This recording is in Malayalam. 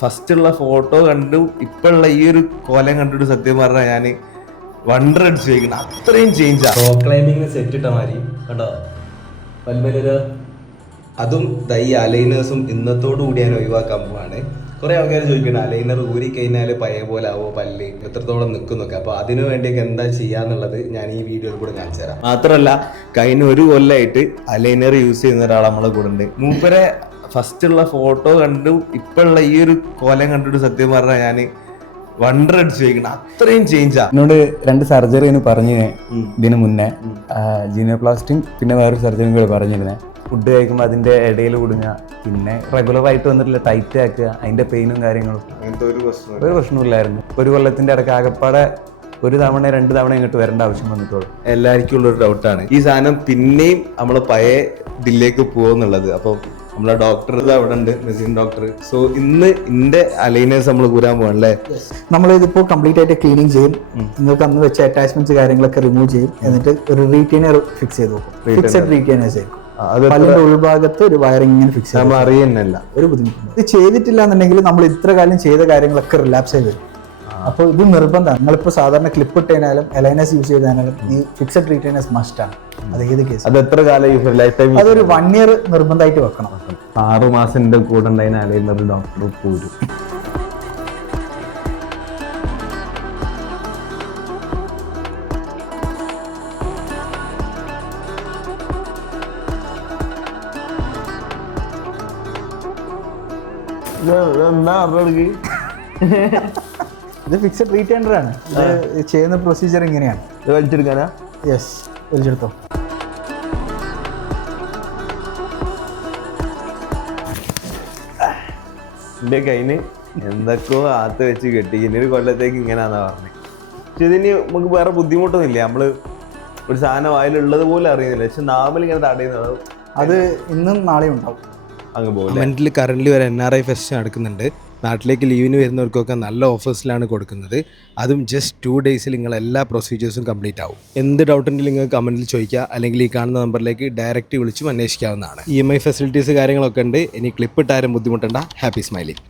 ഫസ്റ്റുള്ള ഫോട്ടോ കണ്ടു ഇപ്പോഴുള്ള ഈ ഒരു കോലം കണ്ടിട്ട് സത്യം പറഞ്ഞാൽ ഞാൻ വണ്ടർ അടിച്ച് ചോദിക്കണം, അത്രയും ചേഞ്ചാ. റോക്ക് ക്ലൈംബിങ്ങിന് സെറ്റ് ഇട്ട മാതിരി കേട്ടോ. പൽമേലൊരു അതും ഈ അലൈനേഴ്സും ഇന്നത്തോടു കൂടി ഞാൻ ഒഴിവാക്കാൻ പോവാണ്. കുറെ ആൾക്കാർ ചോദിക്കണം അലൈനർ ഊരി കഴിഞ്ഞാൽ പഴയ പോലെ ആവോ പല്ല് എത്രത്തോളം നിൽക്കുന്നൊക്കെ. അപ്പൊ അതിനു വേണ്ടിയൊക്കെ എന്താ ചെയ്യാന്നുള്ളത് ഞാൻ ഈ വീഡിയോയിൽ കൂടെ കാണിച്ചു തരാം. മാത്രല്ല കഴിഞ്ഞ ഒരു കൊല്ലമായിട്ട് അലൈനർ യൂസ് ചെയ്യുന്ന ഒരാൾ നമ്മളെ കൂടെ ഉണ്ട്. മൂപ്പരെ ഫസ്റ്റുള്ള ഫോട്ടോ കണ്ടു ഇപ്പോഴുള്ള ഈ ഒരു കോലം കണ്ടിട്ട് സത്യം പറഞ്ഞാൽ ഞാൻ വണ്ടർ അടിച്ച് ചോദിക്കണം, അത്രയും ചേഞ്ചാ. എന്നോട് 2 സർജറി പറഞ്ഞു ഇതിന് മുന്നേ, ജീനോപ്ലാസ്റ്റിയും പിന്നെ വേറൊരു സർജറിയും കൂടെ പറഞ്ഞിരുന്നേ. ഫുഡ് കഴിക്കുമ്പോൾ അതിന്റെ ഇടയിൽ കുടുങ്ങുക, പിന്നെ റെഗുലർ ആയിട്ട് വന്നിട്ടില്ല ടൈറ്റ് ആക്കുക, അതിന്റെ പെയിനും കാര്യങ്ങളും. അങ്ങനത്തെ ഒരു പ്രശ്നമില്ലായിരുന്നു. ഒരു കൊല്ലത്തിന്റെ ഇടയ്ക്ക് ആകപ്പാടെ 1 തവണ 2 തവണ ഇങ്ങോട്ട് വരേണ്ട ആവശ്യം വന്നിട്ടുള്ളൂ. എല്ലാവർക്കും ഉള്ളൊരു ഡൗട്ടാണ് ഈ സാധനം പിന്നെയും നമ്മള് പഴയ ഇതിലേക്ക് പോകുന്നുള്ളത്. അപ്പൊ നമ്മളെ ഡോക്ടർ അവിടെ ഉണ്ട്, മെസിൻ ഡോക്ടർ. സോ ഇന്ന് ഇന്റെ അലൈനേഴ്സ് നമ്മൾ കൂരാൻ പോകണല്ലേ. നമ്മളിതിപ്പോ കംപ്ലീറ്റ് ആയിട്ട് ക്ലീനിങ് ചെയ്യും. നിങ്ങൾക്ക് അന്ന് വെച്ച അറ്റാച്ച്മെന്റ്സ് കാര്യങ്ങളൊക്കെ റിമൂവ് ചെയ്യും. എന്നിട്ട് ഒരു റീറ്റെയിനർ ഫിക്സ് ചെയ്ത് നോക്കും. ഫിക്സഡ് റീറ്റെയിനേഴ്സ് ആയിരിക്കും. പല്ലിന്റെ ഉൾഭാഗത്ത് ഒരു വയറിംഗ് ഇങ്ങനെ ഫിക്സ് നമ്മൾ അറിയുന്നില്ല, ഒരു ബുദ്ധിമുട്ടുണ്ട്. ഇത് ചെയ്തിട്ടില്ല എന്നുണ്ടെങ്കിൽ നമ്മൾ ഇത്ര കാലം ചെയ്ത കാര്യങ്ങളൊക്കെ റിലാപ്സ് ചെയ്ത് വരും. അപ്പോൾ ഇത് നിർബന്ധമാണ്. നിങ്ങളിപ്പോൾ സാധാരണ ക്ലിപ്പ് ഇട്ടതിനാലും അലൈനേഴ്സ് യൂസ് ചെയ്താലും ഈ ഫിക്സഡ് റീറ്റെയിനേഴ്സ് മസ്റ്റ് ആണ്. അത് ഏത് കേസ് അത് എത്ര കാലം യൂസ് ലൈഫ് ടൈം? അതൊരു 1 ഇയർ നിർബന്ധമായിട്ട് വെക്കണം. 6 മാസത്തിന്റെ കൂടെ ഉണ്ടായിരുന്ന അലൈനർ ഡോക്ടർ പോരും. ഇത് ഫിക്സഡ് റീറ്റെയിനർ ആണ്. ഇത് ചെയ്യുന്ന പ്രൊസീജിയർ ഇങ്ങനെയാണ്. ഇത് വലിച്ചെടുക്കാനാ? യെസ്, വലിച്ചെടുത്തോ. എന്റെ കയ്യിന് എന്തൊക്കെയോ ആത്ത് വെച്ച് കെട്ടി ഇനി 1 കൊല്ലത്തേക്ക് ഇങ്ങനെയാന്നാ പറഞ്ഞത്. പക്ഷെ ഇതിന് നമുക്ക് വേറെ ബുദ്ധിമുട്ടൊന്നുമില്ല. നമ്മള് ഒരു സാധനം അതിലുള്ളത് പോലെ അറിയുന്നില്ല, പക്ഷെ നാമൽ ഇങ്ങനെ തടയുന്നത്. അത് ഇന്നും നാളെയും ഉണ്ടാവും. അങ്ങ് പോകും. കമന്റിൽ കറന്റ് ഒരു NRI ഫെസ്റ്റ് നടക്കുന്നുണ്ട്. നാട്ടിലേക്ക് ലീവിന് വരുന്നവർക്കൊക്കെ നല്ല ഓഫേഴ്സിലാണ് കൊടുക്കുന്നത്. അതും ജസ്റ്റ് 2 ഡേയ്സിൽ നിങ്ങൾ എല്ലാ പ്രൊസീജിയേഴ്സും കംപ്ലീറ്റ് ആവും. എന്ത് ഡൗട്ട് ഉണ്ടെങ്കിലും നിങ്ങൾ കമന്റിൽ ചോദിക്കുക, അല്ലെങ്കിൽ ഈ കാണുന്ന നമ്പറിലേക്ക് ഡയറക്റ്റ് വിളിച്ചും അന്വേഷിക്കാവുന്നതാണ്. EMI ഫെസിലിറ്റീസ് കാര്യങ്ങളൊക്കെ ഉണ്ട്. ഇനി ക്ലിപ്പ് ഇട്ടാരും ബുദ്ധിമുട്ടണ്ട. Happy smiling.